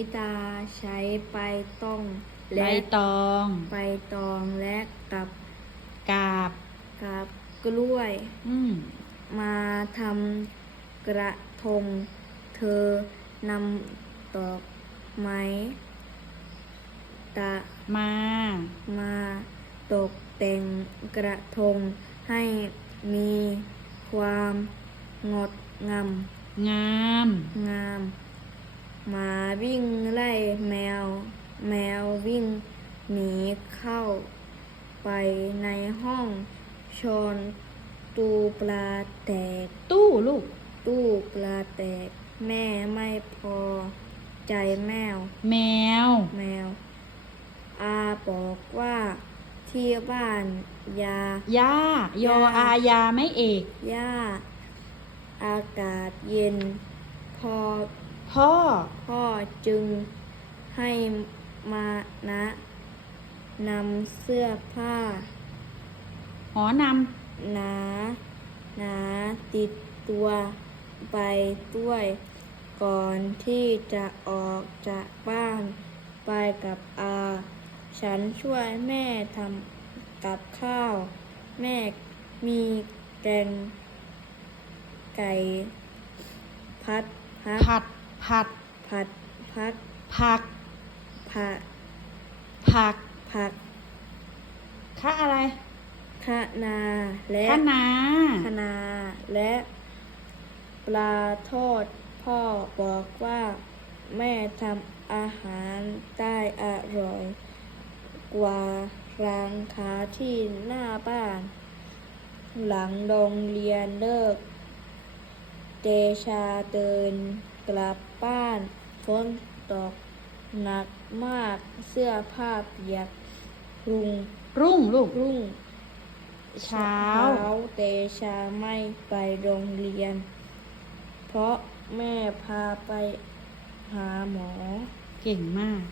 นิตาใช้ไปต้องใบและตองไปตองและกับกาบกับกล้วย อืมมาทำกระทง เธอนำดอกไม้ตะมา มาตกแต่งกระทงให้มีความงดงาม งาม งาม หมาวิ่งไล่แมว แมววิ่งหนีเข้าไปในห้องชนตูปลาแตก ตู้ลูก ตู้ปลาแตก แม่ไม่พอใจแมว แมว แมว อาบอกว่าที่บ้านยา ย่ายออายาไม่เอก ย่า อากาศเย็น พอ พ่อ พ่อจึงให้มานะนำเสื้อผ้า หอนหนาหนาติดตัวไปด้วย ก่อนที่จะออกจากบ้านไปกับอา ฉันช่วยแม่ทำกับข้าว แม่มีแกงไก่ พัดพักำผัด ผัด ผัด พักผัก ผักผักผักคะอะไรคะนาและคะนาคะนาและปลาทอดพ่อบอกว่า แม่ทำอาหารได้อร่อย กว่าร้านค้าที่หน้าบ้าน หลังโรงเรียนเลิก เดชาเดิน กลับบ้านฝนตกหนักมากเสื้อผ้าเปียกรุงรุ่งลูก รุ่งเช้า เตชาไม่ไปโรงเรียน เพราะแม่พาไปหาหมอ เก่งมาก